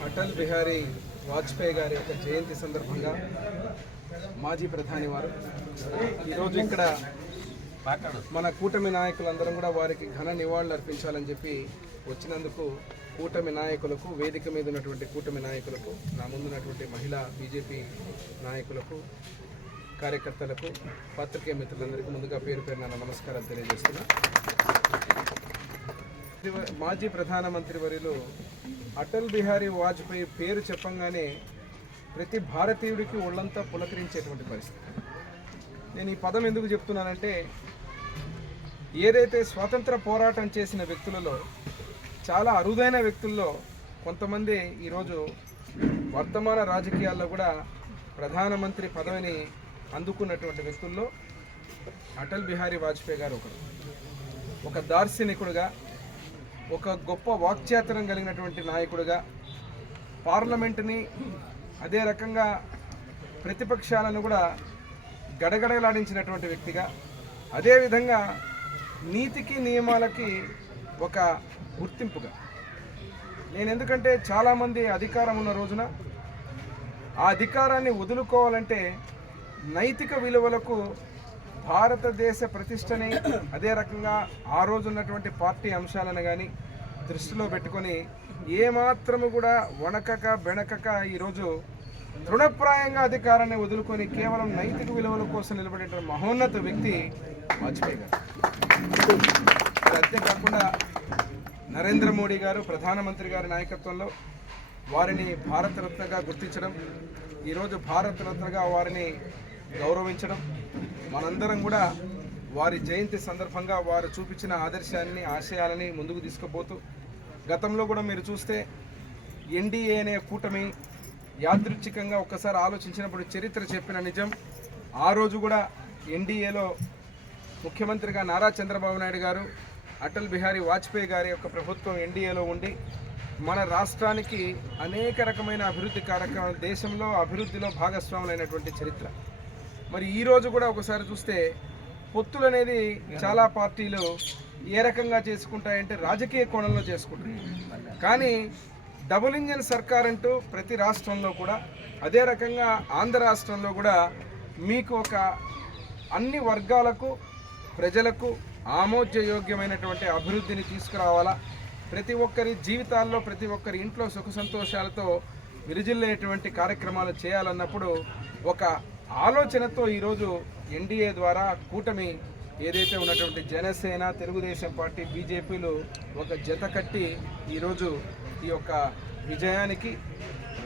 అటల్ బిహారీ వాజ్పేయి గారి యొక్క జయంతి సందర్భంగా మాజీ ప్రధాని వారు ఈరోజు ఇక్కడ మన కూటమి నాయకులందరం కూడా వారికి ఘన నివాళులు అర్పించాలని చెప్పి వచ్చినందుకు కూటమి నాయకులకు వేదిక మీద ఉన్నటువంటి కూటమి నాయకులకు నా ముందున్నటువంటి మహిళా బీజేపీ నాయకులకు కార్యకర్తలకు పత్రికే మిత్రులందరికీ ముందుగా పేరు పేరు నా నమస్కారాలు తెలియజేస్తున్నా. మాజీ ప్రధానమంత్రి వరిలో అటల్ బిహారీ వాజ్పేయి పేరు చెప్పంగానే ప్రతి భారతీయుడికి ఒళ్ళంతా పులకరించేటువంటి పరిస్థితి. నేను ఈ పదం ఎందుకు చెప్తున్నానంటే ఏదైతే స్వాతంత్ర పోరాటం చేసిన వ్యక్తులలో చాలా అరుదైన వ్యక్తుల్లో కొంతమంది ఈరోజు వర్తమాన రాజకీయాల్లో కూడా ప్రధానమంత్రి పదవిని అందుకున్నటువంటి వ్యక్తుల్లో అటల్ బిహారీ వాజ్పేయి గారు ఒకరు. ఒక దార్శనికుడుగా ఒక గొప్ప వాక్చాతురం కలిగినటువంటి నాయకుడుగా పార్లమెంటుని అదే రకంగా ప్రతిపక్షాలను కూడా గడగడలాడించినటువంటి వ్యక్తిగా అదేవిధంగా నీతికి నియమాలకి ఒక గుర్తింపుగా. నేను ఎందుకంటే చాలామంది అధికారం ఉన్న రోజున ఆ అధికారాన్ని వదులుకోవాలంటే నైతిక విలువలకు భారతదేశ ప్రతిష్టని అదే రకంగా ఆ రోజు ఉన్నటువంటి పార్టీ అంశాలను కానీ దృష్టిలో పెట్టుకొని ఏమాత్రము కూడా వణకక బెణకక ఈరోజు తృణప్రాయంగా అధికారాన్ని వదులుకొని కేవలం నైతిక విలువల కోసం నిలబడేటువంటి మహోన్నత వ్యక్తి వాజ్పేయి గారు. అంతేకాకుండా నరేంద్ర మోడీ గారు ప్రధానమంత్రి గారి నాయకత్వంలో వారిని భారతరత్నగా గుర్తించడం ఈరోజు భారతరత్నగా వారిని గౌరవించడం మనందరం కూడా వారి జయంతి సందర్భంగా వారు చూపించిన ఆదర్శాన్ని ఆశయాలని ముందుకు తీసుకుపోతూ గతంలో కూడా మీరు చూస్తే ఎన్డీఏ అనే కూటమి యాదృచ్ఛికంగా ఒక్కసారి ఆలోచించినప్పుడు చరిత్ర చెప్పిన నిజం ఆ రోజు కూడా ఎన్డీఏలో ముఖ్యమంత్రిగా నారా చంద్రబాబు నాయుడు గారు అటల్ బిహారీ వాజ్పేయి గారి యొక్క ప్రభుత్వం ఎన్డీఏలో ఉండి మన రాష్ట్రానికి అనేక రకమైన అభివృద్ధి కార్యక్రమాలు దేశంలో అభివృద్ధిలో భాగస్వాములైనటువంటి చరిత్ర. మరి ఈరోజు కూడా ఒకసారి చూస్తే పొత్తులు అనేది చాలా పార్టీలు ఏ రకంగా చేసుకుంటాయంటే రాజకీయ కోణంలో చేసుకుంటాయి. కానీ డబుల్ ఇంజన్ సర్కార్ అంటూ ప్రతి రాష్ట్రంలో కూడా అదే రకంగా ఆంధ్ర రాష్ట్రంలో కూడా మీకు ఒక అన్ని వర్గాలకు ప్రజలకు ఆమోద్యయోగ్యమైనటువంటి అభివృద్ధిని తీసుకురావాలా? ప్రతి ఒక్కరి జీవితాల్లో ప్రతి ఒక్కరి ఇంట్లో సుఖ సంతోషాలతో విరిజిల్లేటువంటి కార్యక్రమాలు చేయాలన్నప్పుడు ఒక ఆలోచనతో ఈరోజు ఎన్డీఏ ద్వారా కూటమి ఏదైతే ఉన్నటువంటి జనసేన తెలుగుదేశం పార్టీ బీజేపీలు ఒక జత కట్టి ఈరోజు ఈ యొక్క విజయానికి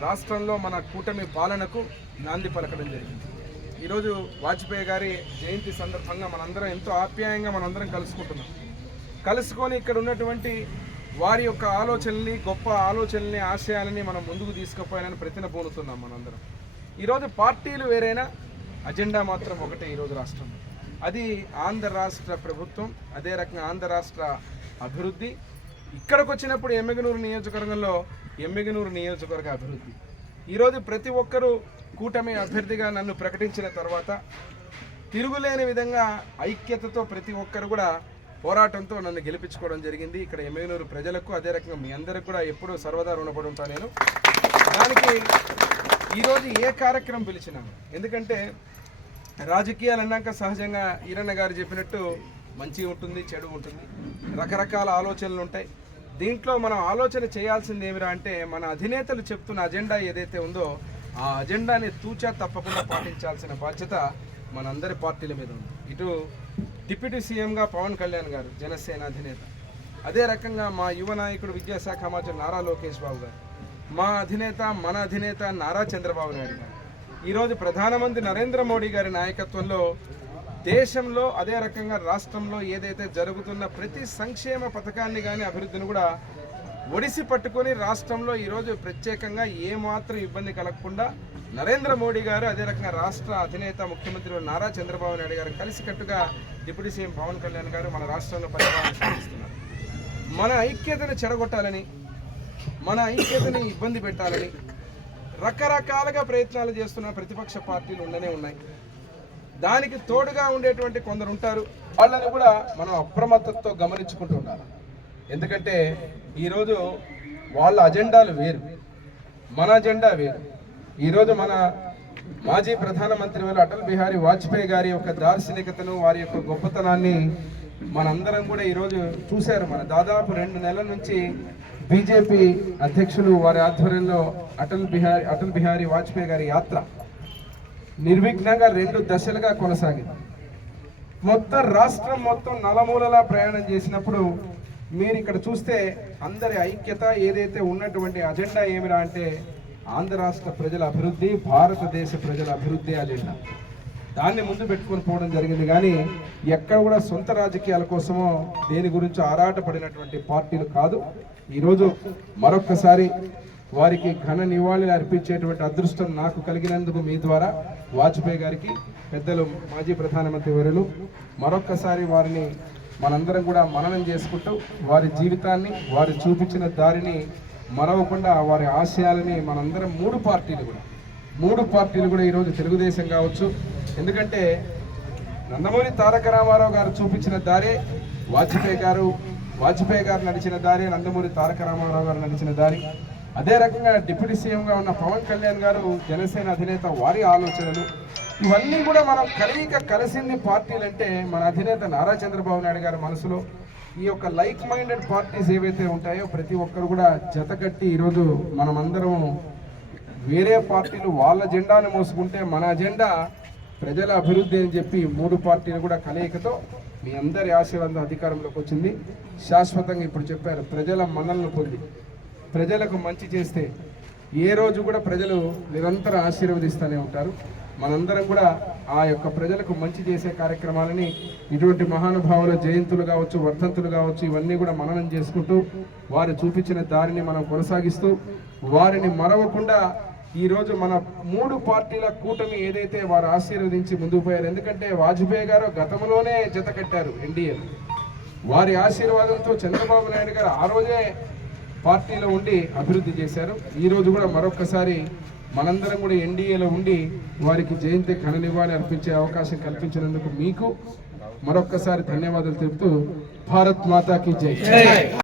రాష్ట్రంలో మన కూటమి పాలనకు నాంది పలకడం జరిగింది. ఈరోజు వాజ్పేయి గారి జయంతి సందర్భంగా మనందరం ఎంతో ఆప్యాయంగా మనందరం కలుసుకుంటున్నాం. కలుసుకొని ఇక్కడ ఉన్నటువంటి వారి యొక్క ఆలోచనల్ని గొప్ప ఆలోచనల్ని ఆశయాలని మనం ముందుకు తీసుకుపోయాలని ప్రతినబోనుతున్నాం మనందరం. ఈరోజు పార్టీలు వేరైనా అజెండా మాత్రం ఒకటే ఈరోజు రాష్ట్రంలో అది ఆంధ్ర రాష్ట్ర ప్రభుత్వం అదే రకంగా ఆంధ్ర రాష్ట్ర అభివృద్ధి. ఇక్కడికి వచ్చినప్పుడు ఎమ్మెగనూరు నియోజకవర్గంలో ఎమ్మెగనూరు నియోజకవర్గ అభివృద్ధి. ఈరోజు ప్రతి ఒక్కరూ కూటమి అభ్యర్థిగా నన్ను ప్రకటించిన తర్వాత తిరుగులేని విధంగా ఐక్యతతో ప్రతి ఒక్కరు కూడా పోరాటంతో నన్ను గెలిపించుకోవడం జరిగింది. ఇక్కడ ఎమ్మెగనూరు ప్రజలకు అదే రకంగా మీ అందరికి కూడా ఎప్పుడూ సర్వదా రుణపడి ఉంటాను నేను. దానికి ఈరోజు ఏ కార్యక్రమం పిలిచినాను? ఎందుకంటే రాజకీయాలు అన్నాక సహజంగా ఈరన్న గారు చెప్పినట్టు మంచి ఉంటుంది చెడు ఉంటుంది. రకరకాల ఆలోచనలు ఉంటాయి. దీంట్లో మనం ఆలోచన చేయాల్సింది ఏమిరా అంటే మన అధినేతలు చెప్తున్న అజెండా ఏదైతే ఉందో ఆ అజెండాని తూచా తప్పకుండా పాటించాల్సిన బాధ్యత మనందరి పార్టీల మీద ఉంది. ఇటు డిప్యూటీ సీఎంగా పవన్ కళ్యాణ్ గారు జనసేన అధినేత. అదే రకంగా మా యువ నాయకుడు విద్యాశాఖ మంత్రి నారా లోకేష్ బాబు గారు మా అధినేత మన అధినేత నారా చంద్రబాబు నాయుడు గారు. ఈరోజు ప్రధానమంత్రి నరేంద్ర మోడీ గారి నాయకత్వంలో దేశంలో అదే రకంగా రాష్ట్రంలో ఏదైతే జరుగుతున్న ప్రతి సంక్షేమ పథకాన్ని కానీ అభివృద్ధిని కూడా ఒడిసి పట్టుకొని రాష్ట్రంలో ఈరోజు ప్రత్యేకంగా ఏమాత్రం ఇబ్బంది కలగకుండా నరేంద్ర మోడీ గారు అదే రకంగా రాష్ట్ర అధినేత ముఖ్యమంత్రి నారా చంద్రబాబు నాయుడు గారు కలిసికట్టుగా డిప్యూటీ సీఎం పవన్ కళ్యాణ్ గారు మన రాష్ట్రంలో పరిపాలన సాగిస్తున్నారు. మన ఐక్యతను చెడగొట్టాలని మన ఐక్యతని ఇబ్బంది పెట్టాలని రకరకాలుగా ప్రయత్నాలు చేస్తున్న ప్రతిపక్ష పార్టీలు ఉండనే ఉన్నాయి. దానికి తోడుగా ఉండేటువంటి కొందరు ఉంటారు. వాళ్ళని కూడా మనం అప్రమత్తతో గమనించుకుంటూ ఉండాలి. ఎందుకంటే ఈరోజు వాళ్ళ అజెండాలు వేరు. మన అజెండా వేరు. ఈరోజు మన మాజీ ప్రధానమంత్రి వారు అటల్ బిహారీ వాజ్పేయి గారి యొక్క దార్శనికతను వారి యొక్క గొప్పతనాన్ని మనందరం కూడా ఈరోజు చూశారు. మన దాదాపు రెండు నెలల నుంచి బీజేపీ అధ్యక్షులు వారి ఆధ్వర్యంలో అటల్ బిహారీ అటల్ బిహారీ వాజ్పేయి గారి యాత్ర నిర్విఘ్నంగా రెండు దశలుగా కొనసాగింది. మొత్తం రాష్ట్రం మొత్తం నలమూలలా ప్రయాణం చేసినప్పుడు మీరు ఇక్కడ చూస్తే అందరి ఐక్యత ఏదైతే ఉన్నటువంటి అజెండా ఏమిరా అంటే ఆంధ్ర రాష్ట్ర ప్రజల అభివృద్ధి భారతదేశ ప్రజల అభివృద్ధి అజెండా. దాన్ని ముందు పెట్టుకొని పోవడం జరిగింది. కానీ ఎక్కడ కూడా సొంత రాజకీయాల కోసమో దేని గురించి ఆరాటపడినటువంటి పార్టీలు కాదు. ఈరోజు మరొక్కసారి వారికి ఘన నివాళులు అర్పించేటువంటి అదృష్టం నాకు కలిగినందుకు మీ ద్వారా. వాజ్పేయి గారికి పెద్దలు మాజీ ప్రధానమంత్రి వర్యులు మరొక్కసారి వారిని మనందరం కూడా మననం చేసుకుంటూ వారి జీవితాన్ని వారు చూపించిన దారిని మరవకుండా వారి ఆశయాలని మనందరం మూడు పార్టీలు కూడా మూడు పార్టీలు కూడా ఈరోజు తెలుగుదేశం కావచ్చు. ఎందుకంటే నందమూరి తారక రామారావు గారు చూపించిన దారే వాజ్పేయి గారు వాజ్పేయి గారు నడిచిన దారి నందమూరి తారక రామారావు గారు నడిచిన దారి. అదే రకంగా డిప్యూటీ సీఎంగా ఉన్న పవన్ కళ్యాణ్ గారు జనసేన అధినేత వారి ఆలోచనలు ఇవన్నీ కూడా మనం కలయిక కలిసింది పార్టీలు అంటే మన అధినేత నారా చంద్రబాబు నాయుడు గారి మనసులో ఈ యొక్క లైక్ మైండెడ్ పార్టీస్ ఏవైతే ఉంటాయో ప్రతి ఒక్కరు కూడా జతకట్టి ఈరోజు మనమందరం వేరే పార్టీలు వాళ్ళ జెండాను మోసుకుంటే మన అజెండా ప్రజల అభివృద్ధి అని చెప్పి మూడు పార్టీలు కూడా కలయికతో మీ అందరి ఆశీర్వాదం అధికారంలోకి వచ్చింది. శాశ్వతంగా ఇప్పుడు చెప్పారు ప్రజల మనల్ని పొంది ప్రజలకు మంచి చేస్తే ఏ రోజు కూడా ప్రజలు నిరంతరం ఆశీర్వదిస్తూనే ఉంటారు. మనందరం కూడా ఆ యొక్క ప్రజలకు మంచి చేసే కార్యక్రమాలని ఇటువంటి మహానుభావుల జయంతులు కావచ్చు వర్ధంతులు కావచ్చు ఇవన్నీ కూడా మననం చేసుకుంటూ వారు చూపించిన దారిని మనం కొనసాగిస్తూ వారిని మరవకుండా ఈరోజు మన మూడు పార్టీల కూటమి ఏదైతే వారు ఆశీర్వదించి ముందుకు పోయారు ఎందుకంటే వాజ్పేయి గారు గతంలోనే జత కట్టారు ఎన్డీఏ. వారి ఆశీర్వాదంతో చంద్రబాబు నాయుడు గారు ఆ రోజే పార్టీలో ఉండి అభివృద్ధి చేశారు. ఈరోజు కూడా మరొక్కసారి మనందరం కూడా ఎన్డీఏలో ఉండి వారికి జయంతి కననివ్వాలి అర్పించే అవకాశం కల్పించినందుకు మీకు మరొక్కసారి ధన్యవాదాలు తెలుపుతూ భారత్ మాతాకి జై.